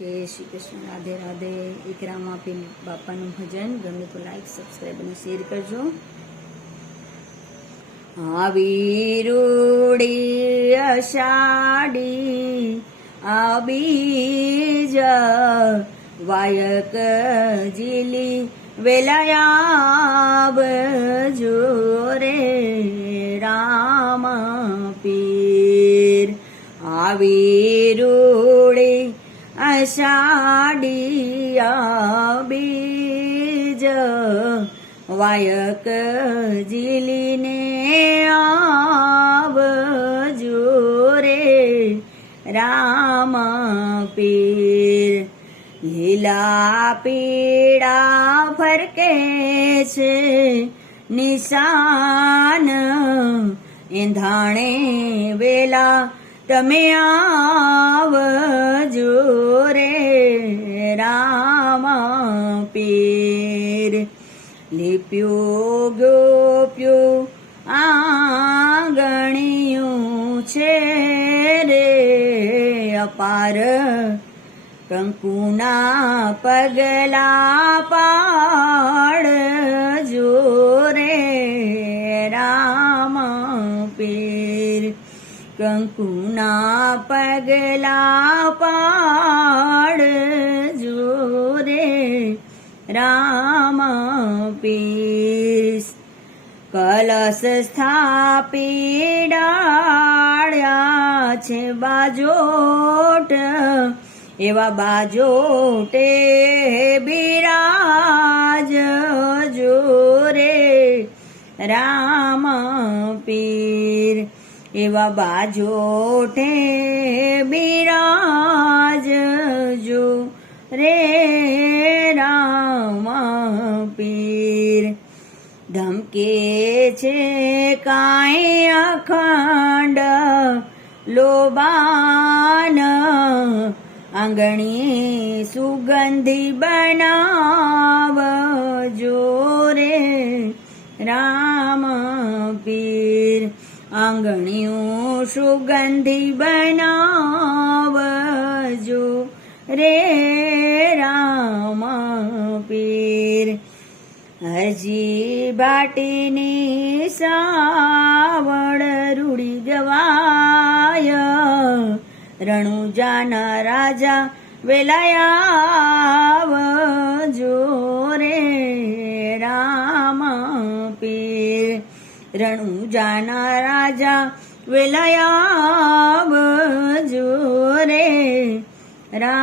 जय श्री कृष्ण। राधे राधे। एक रामापीर बापाનું ભજન ગમે તો લાઈક સબસ્ક્રાઇબ અને શેર કરજો। આવી રૂડી અષાઢી આ બીજ વાયક જીલી વેલાયાબજો રે રામાપીર। આવી રૂડી અષાઢી આ બીજ વાયક જીલીને આવજો રે રામાપીર। લીલા પીળા ફરકે છે નિશાન એંધાણે વેલા તમે આવજો રે રામાપીર। લીપ્યું ગોપ્યું આંગણિયું છે રે અપાર કંકુના પગલા પાડજો રે રામાપીર। કંકુના પગલા પાડજો રે રામાપીર। કલશ સ્થાપી ડાળ્યા છે બાજોટ એવા બાજોટે બિરાજજો રે રામાપીર। એવા બાજોટે બિરાજજો રે રામાપીર। ધમકે છે કાંઈ અખંડ લોબાન આંગણી સુગંધી બનાવજો રે રામાપીર। આંગણીયું સુગંધી બનાવજો રે રામાપીર। હજી બાટીની સાવળ રૂડી ગવાય રણુજાના રાજા વેલાયાવજો રે રામાપીર। રણુજાના રાજા વેલાયાવજો રે રામ।